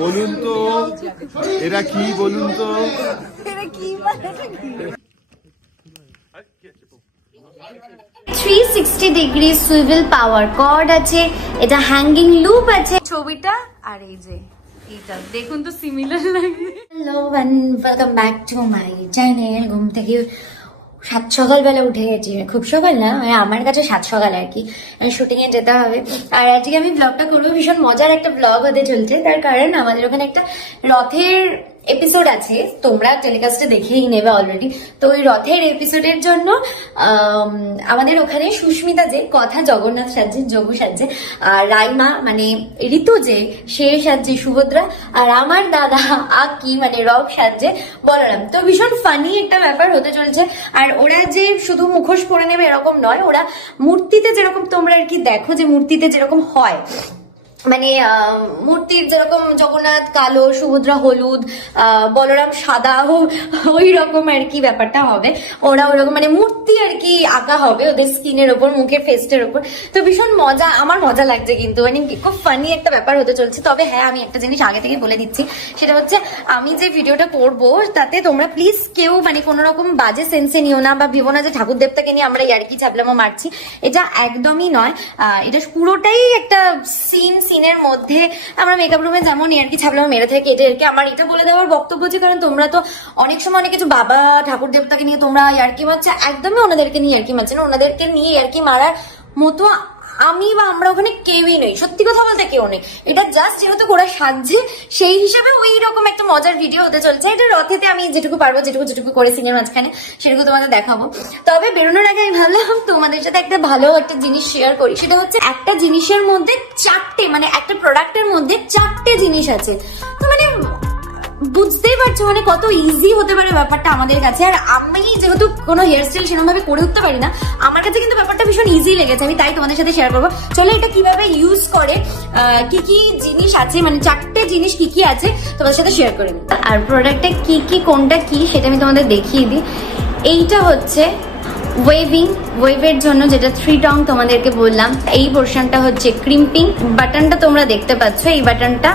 বলুন তো এরা কি, বলুন তো এরা কি মানে 360 ডিগ্রি সুইভেল পাওয়ার কর্ড আছে, এটা হ্যাঙ্গিং লুপ আছে ছবিটা। আর এই যে এইটা দেখুন তো সিমিলার লাগে। Hello and welcome back to my channel. ঘুম থেকে সাত সকালবেলা উঠে গেছি, খুব সকাল না, মানে আমার কাছে সাত সকাল আর কি। শুটিং এ যেতে হবে। আর আজকে আমি ব্লগটা করবো, ভীষণ মজার একটা ব্লগ হতে চলছে। তার কারণ আমাদের ওখানে একটা রথের এপিসোড আছে, তোমরা টেলিকাস্টে দেখেই নেবে অলরেডি। তো ওই রথের এপিসোডের জন্য আমাদের ওখানে সুস্মিতা যে কথা জগন্নাথ সাজছে, যোগু সাজছে, আর রাইমা মানে ঋতু যে সে সাজছে সুভদ্রা, আর আমার দাদা আকি মানে রক সাজছে বলরাম। তো ভীষণ ফানি একটা ব্যাপার হতে চলছে। আর ওরা যে শুধু মুখোশ পরে নেবে এরকম নয়, ওরা মূর্তিতে যেরকম তোমরা আর কি দেখো যে মূর্তিতে যেরকম হয়, মানে মূর্তির যেরকম জগন্নাথ কালো, সুভদ্রা হলুদ, বলরাম সাদা, ওই রকম আর কি ব্যাপারটা হবে। ওরা ওরকম মানে মূর্তি আর কি আঁকা হবে ওদের স্কিনের ওপর, মুখের ফেস্টের ওপর। তো ভীষণ মজা, আমার মজা লাগছে কিন্তু, মানে খুব ফানি একটা ব্যাপার হতে চলছে। তবে হ্যাঁ, আমি একটা জিনিস আগে থেকে বলে দিচ্ছি, সেটা হচ্ছে আমি যে ভিডিওটা করব তাতে তোমরা প্লিজ কেউ মানে কোনো রকম বাজে সেন্সে নিও না, বা ভেবো না যে ঠাকুর দেবতাকে নিয়ে আমরা ইয়ার্কি ছাবলামো মারছি। এটা একদমই নয়। এটা পুরোটাই একটা সিনের মধ্যে আমরা মেকআপ রুমে যেমন ইয়ার্কি ছাবলামো মেরে থাকি, এটা আর কি আমার এটা বলে দেওয়ার বক্তব্য যে, কারণ তোমরা তো অনেক সময় অনেক কিছু বাবা ঠাকুর দেবতাকে নিয়ে তোমরা ইয়ার্কি মারছে, একদমই ওনাদেরকে নিয়ে ইয়ার্কি মারছে না। ওনাদেরকে নিয়ে ইয়ার্কি মারার মতো আমি বা আমরা ওখানে কেউই নেই, সত্যি কথা বলতে কেউ নেই। এটা জাস্ট যেহেতু ওরা সাজছে সেই হিসাবে ওই রকম একটা মজার ভিডিও হতে চলছে। এটা রথেতে আমি যেটুকু পারবো, যেটুকু করে সিনের মাঝখানে সেটুকু তোমাদের দেখাবো। তবে বেরোনোর আগে আমি ভাবলাম তোমাদের সাথে একটা ভালো একটা জিনিস শেয়ার করি। সেটা হচ্ছে একটা জিনিসের মধ্যে চারটে, মানে একটা প্রোডাক্টের মধ্যে চারটে জিনিস আছে। তো মানে বুঝতেই পারছো মানে কত ইজি হতে পারে ব্যাপারটা আমাদের কাছে। আর আমি যেহেতু কোনো হেয়ার স্টাইল সেরকম ভাবে করে উঠতে পারি না, আমার কাছে কিন্তু ব্যাপারটা ভীষণ ইজি লেগেছে। আমি তাই তোমাদের সাথে শেয়ার করবো। চলো এটা কিভাবে ইউজ করে, কি কি জিনিস আছে, মানে চারটে জিনিস কি কি আছে তোমাদের সাথে শেয়ার করে নিই। আর প্রোডাক্টে কি কি কোনটা কি সেটা আমি তোমাদের দেখিয়ে দিই। এইটা হচ্ছে ওয়েভের জন্য, যেটা 3 টং তোমাদেরকে বললাম। এই পোর্শনটা হচ্ছে ক্রিম্পিং। বাটনটা তোমরা দেখতে পাচ্ছ, এই বাটনটা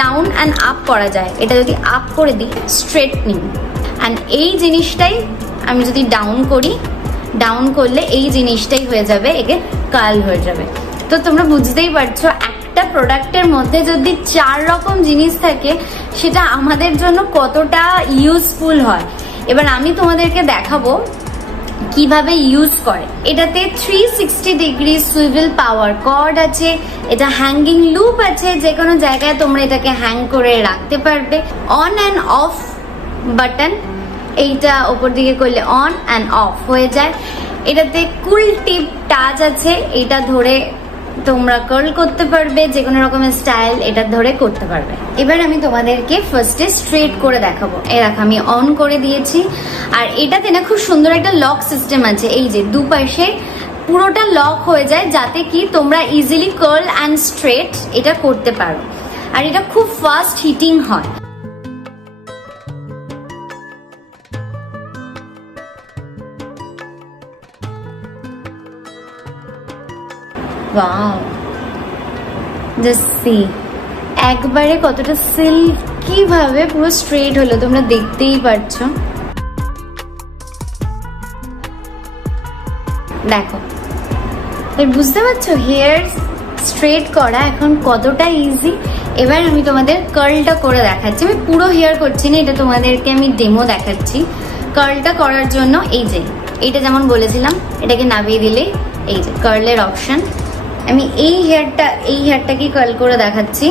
ডাউন অ্যান্ড আপ করা যায়। এটা যদি আপ করে দিই স্ট্রেটনিং, অ্যান্ড এই জিনিসটাই আমি যদি ডাউন করি, ডাউন করলে এই জিনিসটাই হয়ে যাবে, একে কার্ল হয়ে যাবে। তো তোমরা বুঝতেই পারছো একটা প্রোডাক্টের মধ্যে যদি 4 রকম জিনিস থাকে সেটা আমাদের জন্য কতটা ইউজফুল হয়। এবার আমি তোমাদেরকে দেখাবো কিভাবে ইউজ করে। এটাতে 360 ডিগ্রি সুইভেল পাওয়ার কর্ড আছে, এটা হ্যাঙ্গিং লুপ আছে, যে কোনো জায়গায় তোমরা এটাকে হ্যাং করে রাখতে পারবে। অন অ্যান্ড অফ বাটন, এইটা ওপর দিকে করলে অন অ্যান্ড অফ হয়ে যায়। এটাতে কুল টিপ টাচ আছে, এটা ধরে তোমরা কার্ল করতে পারবে, যে কোনো রকমের স্টাইল এটা ধরে করতে পারবে। এবার আমি তোমাদেরকে ফার্স্টে স্ট্রেট করে দেখাবো। এই দেখো আমি অন করে দিয়েছি। আর এটাতে না খুব সুন্দর একটা লক সিস্টেম আছে, এই যে দুপাশে পুরোটা লক হয়ে যায়, যাতে কি তোমরা ইজিলি কার্ল অ্যান্ড স্ট্রেট এটা করতে পারো। আর এটা খুব ফাস্ট হিটিং হয়। ওয়াও, জাস্ট সি একবারে কতটা সিল্কি ভাবে পুরো স্ট্রেট হলো, তোমরা দেখতেই পারছো। দেখো, বুঝতে পারছো হেয়ার স্ট্রেট করা এখন কতটা ইজি। এবার আমি তোমাদের কার্লটা করে দেখাচ্ছি। আমি পুরো হেয়ার করছি না, এটা তোমাদেরকে আমি ডেমো দেখাচ্ছি। কার্লটা করার জন্য এই যে এইটা যেমন বলেছিলাম, এটাকে নামিয়ে দিলে এই যে কার্লের অপশন। আমি এই হেয়ারটাকে কার্ল করে দেখাচ্ছি।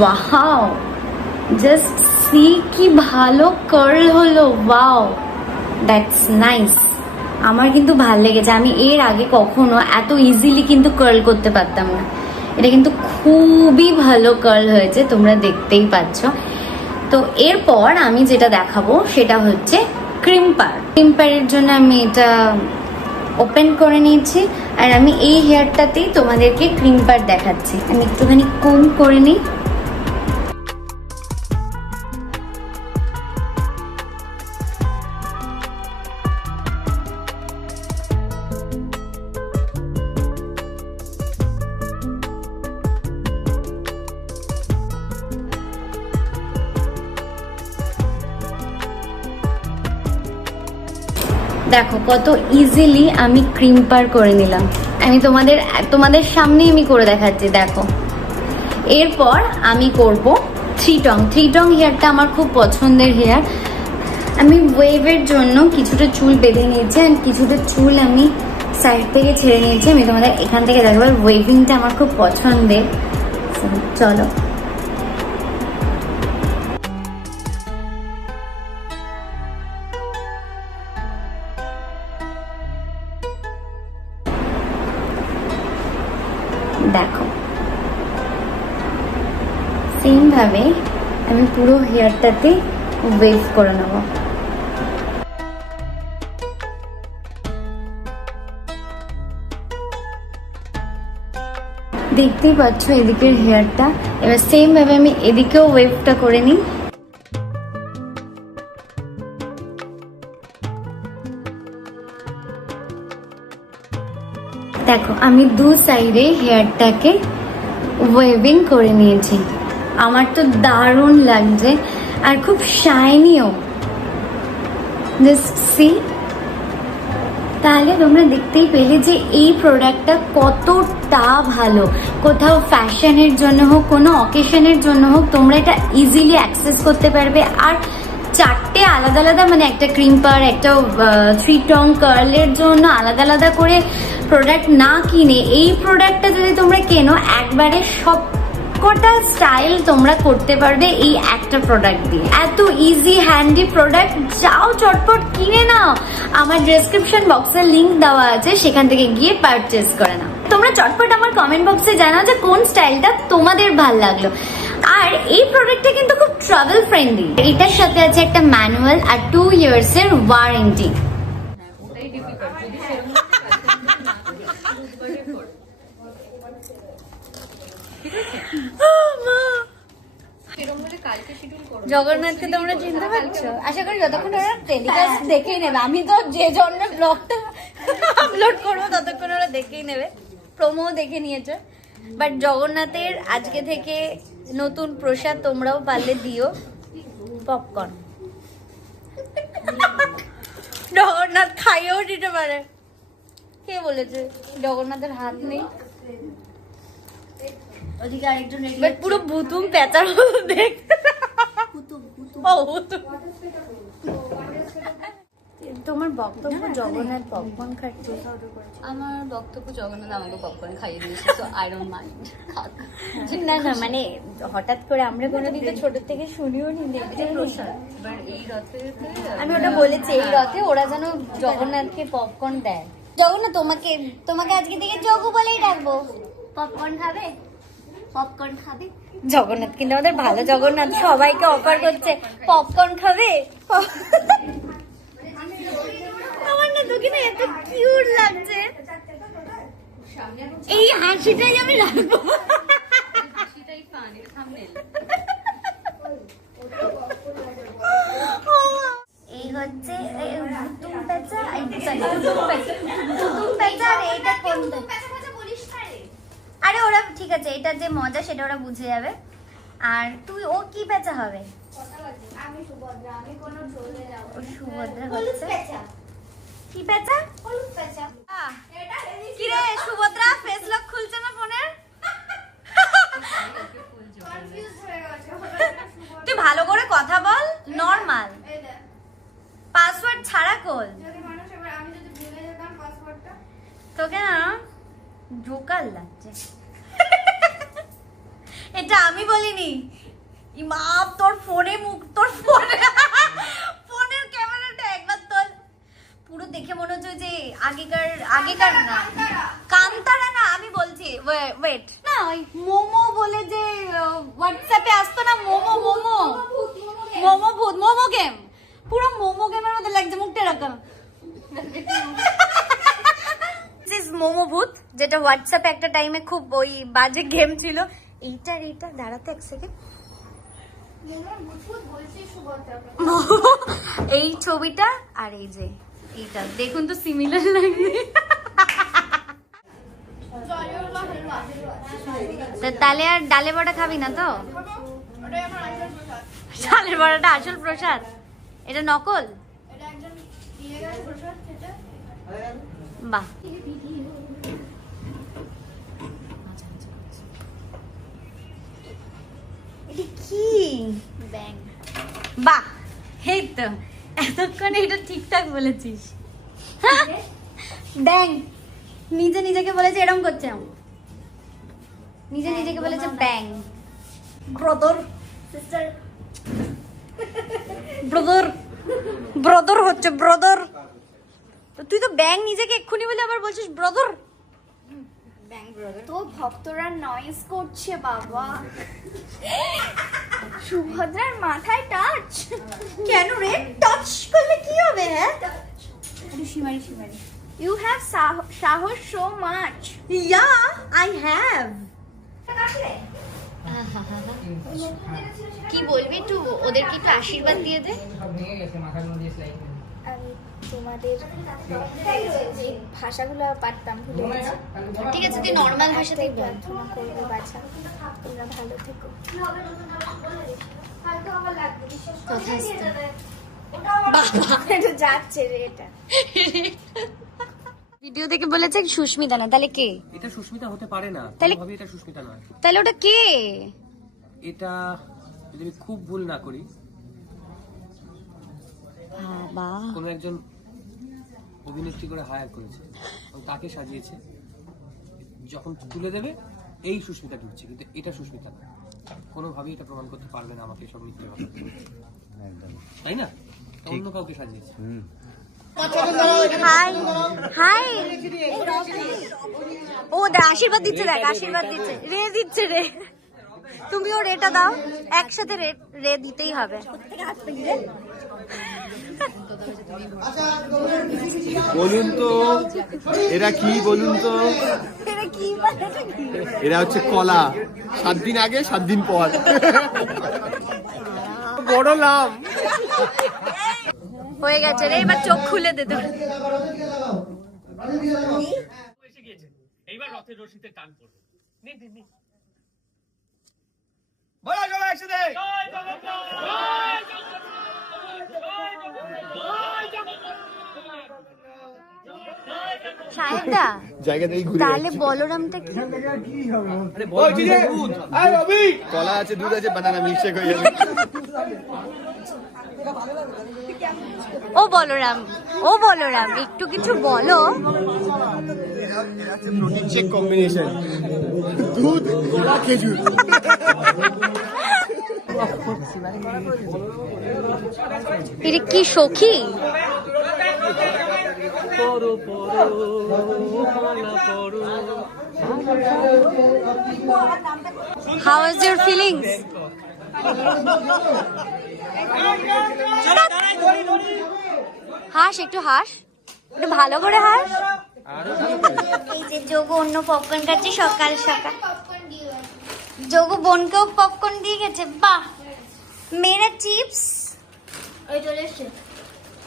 ওয়াও, জাস্ট সি কি ভালো কার্ল হলো। Wow, that's nice. আমার কিন্তু ভালো লেগেছে। আমি এর আগে কখনো এত ইজিলি কিন্তু কার্ল করতে পারতাম না। এটা কিন্তু খুবই ভালো কার্ল হয়েছে, তোমরা দেখতেই পাচ্ছ। তো এরপর আমি যেটা দেখাবো সেটা হচ্ছে ক্রিম্পারের জন্য আমি এটা ওপেন করে নিয়েছি আর আমি এই হেয়ারটাতেই তোমাদেরকে ক্রিম পার দেখাচ্ছি। আমি একটুখানি কম করে নিই। দেখো কত ইজিলি আমি ক্রিম পার করে নিলাম। আমি তোমাদের সামনেই আমি করে দেখাচ্ছি। দেখো, এরপর আমি করব থ্রি টং হেয়ারটা আমার খুব পছন্দের হেয়ার। আমি ওয়েভের জন্য কিছুটা চুল বেঁধে নিয়েছি আর কিছুটা চুল আমি সাইড থেকে ছেড়ে নিয়েছি। আমি তোমাদের এখান থেকে দেখাবো। ওয়েভিংটা আমার খুব পছন্দের। চলো, দেখো সেম ভাবে আমি পুরো হেয়ারটাতে ওয়েভ করে নেব। দেখতেই পাচ্ছ এদিকের হেয়ারটা। এবার সেম ভাবে আমি এদিকেও ওয়েভটা করে নিই। দেখো আমি দু সাইডে হেয়ারটাকে ওয়েভিং করে নিয়েছি। আমার তো দারুণ লাগছে আর খুব শাইনিও। Just see. তাহলে তোমরা দেখতেই পেলে যে এই প্রোডাক্টটা কতটা ভালো। কোথাও ফ্যাশনের জন্য হোক, কোনো অকেশনের জন্য হোক, তোমরা এটা ইজিলি অ্যাক্সেস করতে পারবে। আর চারটে আলাদা আলাদা, মানে একটা ক্রিম পার, একটা থ্রি টং কার্লের জন্য আলাদা আলাদা করে প্রোডাক্ট না কিনে এই প্রোডাক্টটা যদি তোমরা কেনো, একবারে সব কটা স্টাইল তোমরা করতে পারবে এই একটা প্রোডাক্ট দিয়ে। এত ইজি হ্যান্ডি প্রোডাক্ট, যাও চটপট কিনে নাও। আমার ডেসক্রিপশন বক্সে লিংক দেওয়া আছে, সেখান থেকে গিয়ে পারচেস করে নাও। তোমরা চটপট আমার কমেন্ট বক্সে জানাও যে কোন স্টাইলটা তোমাদের ভাল লাগলো। আর এই প্রোডাক্টটা কিন্তু খুব ট্রাভেল ফ্রেন্ডলি। এটার সাথে আছে একটা ম্যানুয়াল আর 2 years এর ওয়ারেন্টি। জগন্নাথকে তোমরা চিনতে পারছো? আশা করি যতক্ষণ ওরা টেলিকাস্ট দেখেই নেবে। আমি তো যে জন্য ব্লগটা আপলোড করবো ততক্ষণ ওরা দেখেই নেবে। প্রোমো দেখে নিয়েছে। বাট জগন্নাথের আজকে থেকে নতুন প্রসাদ তোমরাও পারলে দিও, পপকর্ন। জগন্নাথ খাইয়েও দিতে পারে। কে বলেছে জগন্নাথের হাত নেই? ওদিকে আরেকজন পুরো ভুতুম পেঁচার মতো দেখতে। তোমার বক্তব্য জগন্নাথ পপকর্ন খাচ্ছে। আমার বক্তব্য জগন্নাথ আমাকে পপকর্ন খাইয়ে দিয়েছে, তো আই ডোন্ট মাইন্ড। না না, মানে হঠাৎ করে আমরা কোনোদিন তো ছোট থেকে শুনিও নি, দেখতে প্রসাদ। এবার এই রথে আমি ওটা বলেছি, এই রথে ওরা যেন জগন্নাথকে পপকর্ন দেয়। জগন্নাথ তোমাকে আজকে থেকে জগু বলেই ডাকবো। পপকর্ন খাবে? পপকর্ন খাবে? জগন্নাথ কিন্তু আমাদের ভালো জগন্নাথ, সবাইকে অফার করছে পপকর্ন খাবে। আমার না তোকে না এত কিউট লাগছে, এই হাসিটাই আমি রাখবো। হাসিটাই ফান, এটা থাম্বনেল। এই হচ্ছে ভুতুম পেঁচা, ভুতুম পেঁচা। আর এইটা কোনটা? আরে ওরা ঠিক আছে, এটা যে মজা সেটা ওরা বুঝে যাবে। আর তুই ও কি পেঁচা হবে? আমি সুভদ্রা, আমি কোনো চলে যাব। সুভদ্রা হচ্ছে কি পেঁচা? হলুদ পেঁচা। কি রে সুভদ্রা, ফেস লক খুলছে না ফোনের? কনফিউজ হয়ে গেছে। তুই ভালো করে কথা বল, নরমাল। এই দেখ, পাসওয়ার্ড ছাড়া কল। যদি মানুষ এবার আমি যদি ভুলে যেতাম পাসওয়ার্ডটা, তোকে না জোকার লাগছে। এটা আমি বলিনি। ইমা, তোর ফোনে ফোনের ক্যামেরাটা একবার তোল। পুরো দেখে মনে হচ্ছে যে আগেকার না, কান্তারা না। আমি বলছি ওয়েট না, ওই মোমো বলে যে হোয়াটসঅ্যাপে আসতো না, মোমো গেম। পুরো মোমো গেমের মধ্যে লাগছে মুখটা এরকম। মোমো ভূত, যেটা হোয়াটসঅ্যাপে একটা টাইমে খুব ওই বাজে গেম ছিল। এইটা দাঁড়াতে এক সেকেন্ড, এই ছবিটা আর এই যে এইটা দেখুন তো সিমিলার লাগবে। তাহলে আর ডালে বড়া খাবি না তো? ডালের বড়াটা আসল প্রসাদ, এটা নকল? বাহ, এটা কি ব্যাং? বাহ, এই তো এতক্ষণে এটা ঠিকঠাক বলেছিস। ব্যাং নিজে নিজেকে বলেছে, এরকম করছে নিজে নিজেকে বলেছে ব্যাং। ব্রদর সিস্টার, ব্রদর হচ্ছে ব্রদর। তো তুই তো ব্যাং নিজেকে এক্ষুনি বলে আবার বলছিস ব্রদর। তো ভক্তরা নয়েজ করছে বাবা। সুভদ্রার মাথায় টাচ। কেন রে? টাচ করলে কি হবে? হ্যাঁ, শিমারি ইউ হ্যাভ সাহস so much. Yeah I have. কি বলবি একটু, ওদেরকে একটু আশীর্বাদ দিয়ে দে। আমি তোমাদের ভাষাগুলো পারতাম, ভুলে গেছি। ঠিক আছে, তুই নর্মাল ভাষাতেই বল। প্রার্থনা করবো বাছা, তোমরা ভালো থেকো। এটা যাচ্ছে রে, এটা ভিডিও দেখে বলেছে সুস্মিতা না, তাহলে কে? এটা সুস্মিতা হতে পারে না, তাহলে ভাবি এটা সুস্মিতা নয়। তাহলে ওটা কে? এটা যদি আমি খুব ভুল না করি, কোনো একজন অভিনেত্রী করে হায়ার করেছে এবং তাকে সাজিয়েছে, যখন তুলে দেবে এই সুস্মিতা ঢুকছে, কিন্তু এটা সুস্মিতা না। কোনোভাবেই এটা প্রমাণ করতে পারবে না আমাকে সব মিথ্যে কথা, তাই না? অন্য কাউকে সাজিয়েছে। হাই হাই, ও দা আশীর্বাদ দিচ্ছে, দেখ আশীর্বাদ দিচ্ছে, রে দিচ্ছে রে। তুমি ওর এটা দাও, একসাথে রে রে দিতেই হবে। বলুন তো এরা কি, বলুন তো? এটা কি মানে? এরা হচ্ছে কলা, 7 দিন আগে 7 দিন পর। বড় লাভ হয়ে গেছে রে, এবার চোখ খুলে দে তোর। এইবার রথের রশিতে টান পড়বে। সাহেবদা, জায়গা থেকে ঘুরে তাহলে বলরামটা কি? কলা আছে, দুধ আছে, বানানা মিল্কশেক হয়ে যাবে। ও বলরাম একটু কিছু বলো। প্রোটিন শেক কম্বিনেশন, দুধ কলা খেজুর। এটা কি সখী? How is your feelings? হাস, একটু হাস, একটু ভালো করে হাস। এই যে যোগু অন্য পপকর্ন খাচ্ছে সকাল সকাল। যোগু বোনকেও পপকর্ন দিয়ে গেছে। বাহ, মেরা চিপস।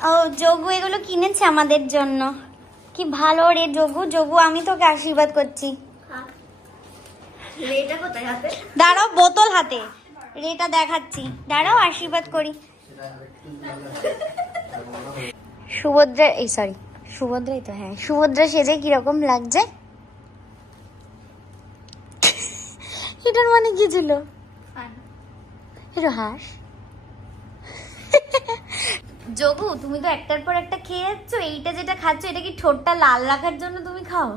ও যোগু এগুলো কিনেছে আমাদের জন্য। কি ভালো রে যোগু, আমি তোকে আশীর্বাদ করছি। দাঁড়াও, বোতল হাতে রেটা দেখাচ্ছি, দাঁড়াও আশীর্বাদ করি। সুভদ্রা, এই সরি সুভদ্রাই তো, হ্যাঁ সুভদ্রা সেজে কিরকম লাগছে? এটার মানে কি ছিল? এটা হাস। যোগু, তুমি তো একটার পর একটা খেয়ে যাচ্ছ, এইটা যেটা খাচ্ছ এটা কি ঠোঁটটা লাল রাখার জন্য তুমি খাও?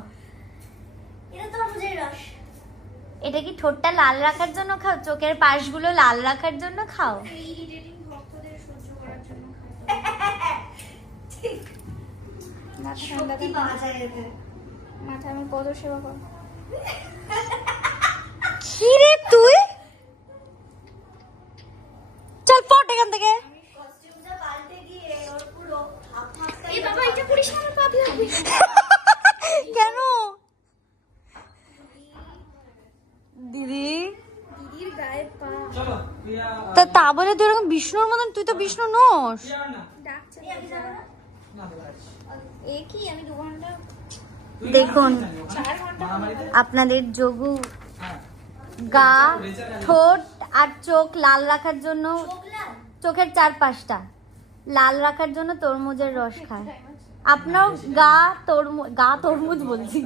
এটা কি ঠোঁটটা লাল রাখার জন্য খাও? চোখের পাশগুলো লাল রাখার জন্য খাও? মাথা আমি পদ সেবা করব। কি রে তুই? চল ফট এখান থেকে। কেন? তা বলে তুই এরকম বিষ্ণুর মতন, তুই তো বিষ্ণু নোস। ডাকছে এ কি আমি 2 ঘন্টা দেখুন 4 ঘন্টা আপনাদের যোগু গা, ঠোঁট আর চোখ লাল রাখার জন্য, চোখের 4-5টা লাল রাখার জন্য তরমুজের রস খায়। আপনার গা তরমুজ বলছি।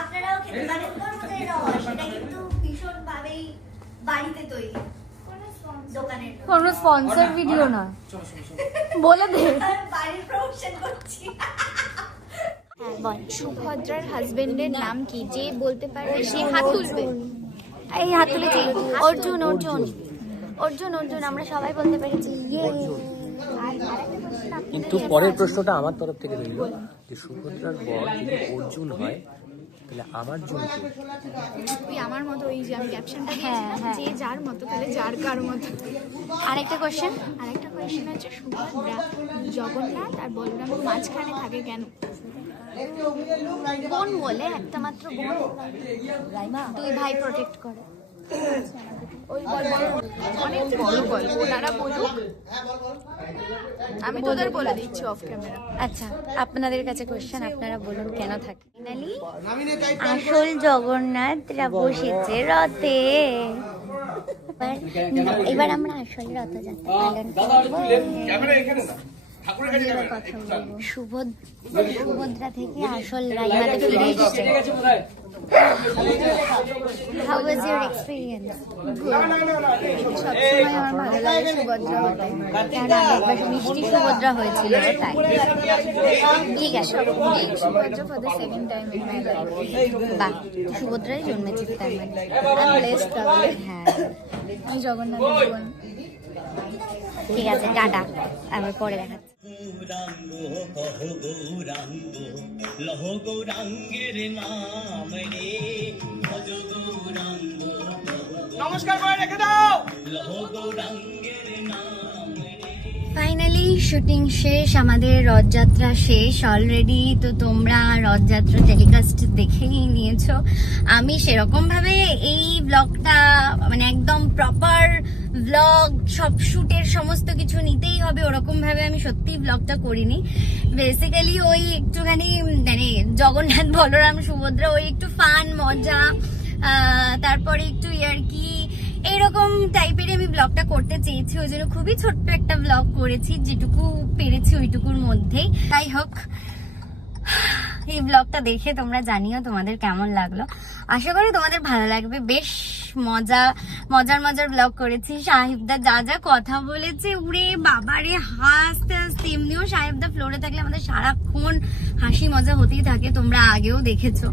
আপনারাও খেতে পারেন তরমুজের রস, এটা কিন্তু ভীষণ ভাবেই বাড়িতে তৈরি, দোকানের কোনো স্পন্সর ভিডিও না, বলে দে বাড়ির প্রমোশন করছি। সুভদ্রার হাজবেন্ডের নাম কি? যে বলতে পারবে সে হাত তুলবে। এই হাত তুলেছি। অর্জুন অর্জুন অর্জুন অর্জুন আমরা সবাই বলতে পেরেছি। কিন্তু পরের প্রশ্নটা আমার তরফ থেকে রইল যে সুভদ্রার বর যদি অর্জুন হয় তাহলে আমার জন্য তুই আমার মতো, ওই যে আমি ক্যাপশনটা হ্যাঁ, দিয়েছিলাম, হ্যাঁ। যে যার মতো তাহলে যার কার মতো। আরেকটা কোশ্চেন, আরেকটা কোয়েশ্চেন হচ্ছে সুভদ্রা জগন্নাথ আর বলরামের মাঝখানে থাকে কেন? বোন বলে একটা মাত্র বোন, দুই ভাই প্রোটেক্ট করে। ওই গল্প অনেক বড় গল্প, ওনারা বলুক, আমি তোদের বলে দিচ্ছি অফ ক্যামেরা। আচ্ছা, আপনাদের কাছে কোশ্চেন, আপনারা বলুন কেন থাকে। আসল জগন্নাথরা বসেছে রথে। এবার আমরা আসল রথযাত্রা পালন করবো। সুভদ্রা থেকে আসল রাইমাতে ফিরে এসেছে। How was your experience? সবসময় আমার ভালো লাগে সুভদ্রা হতে, কারণ আগেরবার মিষ্টি সুভদ্রা হয়েছিল তাই। ঠিক আছে, Subhadra for the second time in my life. বাহ, সুভদ্রাই জন্মেছে তার মানে। I'm blessed তাহলে। হ্যাঁ, আমি জগন্নাথের বোন। ঠিক আছে, টাটা, আবার পরে দেখাচ্ছি। গৌরাঙ্গ কহ গৌরাঙ্গ লহ গৌরাঙ্গের নাম রে ভজ গৌরাঙ্গ নমস্কার করে রেখে দাও লহ গৌরাঙ্গের নাম রে। ফাইনালি শুটিং শেষ, আমাদের রথযাত্রা শেষ অলরেডি। তো তোমরা রথযাত্রা টেলিকাস্ট দেখেই নিয়েছো। আমি সেরকম ভাবে এই ব্লগটা মানে একদম প্রপার ব্লগ, সব শুটের সমস্ত কিছু নিতেই হবে ওরকম ভাবে আমি সত্যি ব্লগটা করিনি। বেসিক্যালি ওই একটুখানি মানে জগন্নাথ বলরাম সুভদ্রা ওই একটু ফান মজা, তারপরে একটু ইয়ার্কি এইরকম টাইপের আমি ব্লগটা করতে চেয়েছি। ওই জন্য খুবই ছোট্ট একটা ব্লগ করেছি, যেটুকু পেরেছি ওইটুকুর মধ্যেই। যাই হোক, এই ব্লগটা দেখে তোমরা জানিও তোমাদের কেমন লাগলো। আশা করি তোমাদের ভালো লাগবে। বেশ মজার ব্লগ করেছি। সাহেবদা যা যা কথা বলেছে, উড়ে বাবারে হাসতে হাসতে, এমনিও সাহেবদা ফ্লোরে থাকলে আমাদের সারাক্ষণ হাসি মজা হতেই থাকে, তোমরা আগেও দেখেছো।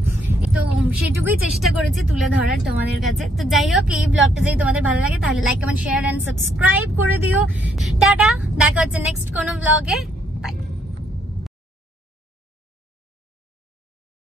তো সেটুকুই চেষ্টা করেছি তুলে ধরার তোমাদের কাছে। তো যাই হোক, এই ব্লগটা যদি তোমাদের ভালো লাগে তাহলে like comment share and subscribe করে দিও। টাটা, দেখা হচ্ছে নেক্সট কোনো ব্লগে।